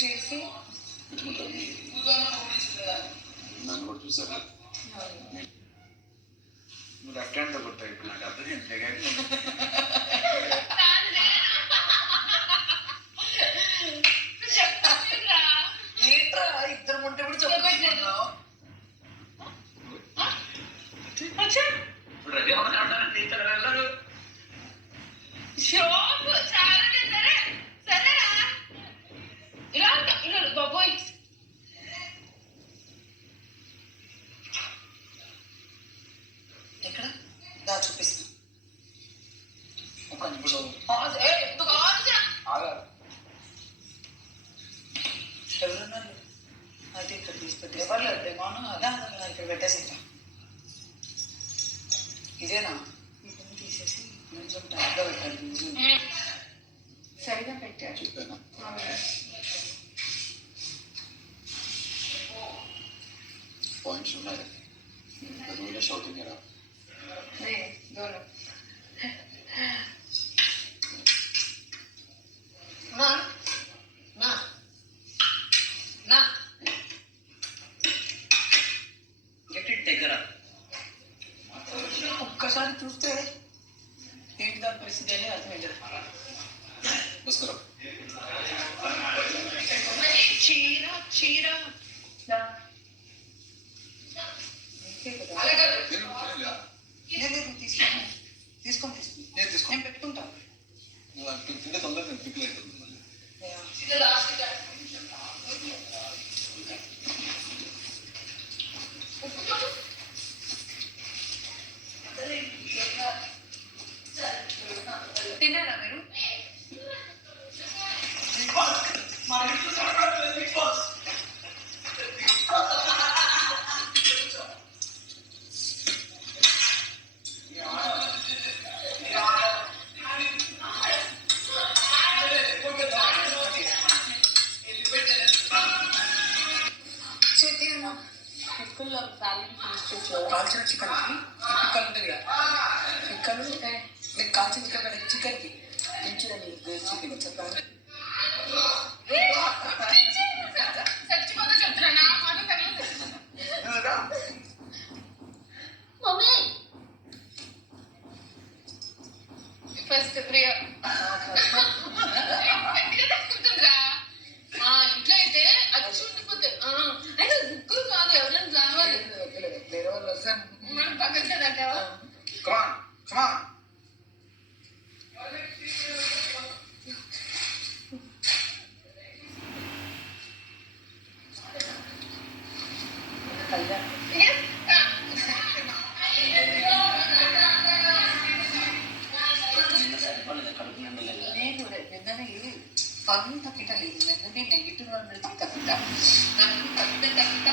చేసి నన్ను కూడా చూసారా నువ్వు లెఫ్ట్ హ్యాండ్ కొట్టావు ఇప్పుడు నాకు అర్థం ఏంటి కానీ ఇద్దరు ఉంటే కూడా చెప్పాను ఇప్పుడు రెడీ అవుతానండి ఇతర వెళ్ళరు బాబోయ్ ఎక్కడ దా చూపిస్తా ఇప్పుడు ఎవరున్నారు అయితే ఇక్కడ తీసుకెట్టి ఎవరు లేదు అదా ఇక్కడ పెట్టేసి ఇదేనా ఇవన్నీ తీసేసి కొంచెం టైట్గా పెట్టాలి సరిగా పెట్టా చెప్పాను పాయింట్స్ ఉన్నాయి రోజులే షౌటింగ్ era దూరం దగ్గర ఒక్కసారి చూస్తే ఏంటి దాని పరిస్థితి అని అర్థమైంది నమస్కారం చీర చీర తీసుకొని తీసుకొని నేను పెట్టుకుంటాను తింటే తొందరగా నేను పిక్లు అవుతుంది మళ్ళీ తిన్నారా మీరు కాల్చిన చికెన్కి పిక్కలు ఉంటుంది కదా పిక్కలు మీకు కాల్చిన చికెన్కి పెంచుదని చికెన్ చెప్పాలి ఫస్ట్ ప్రియ ఇంట్లో అయితే అది ఉండిపోతుంది అయితే ముగ్గురు కాదు ఎవరైనా కావాలి వేరే వాళ్ళు వస్తాను మనం పక్కన అంటావా పని తప్పిట లేదు నెగిటివ్ తప్పిట నాకు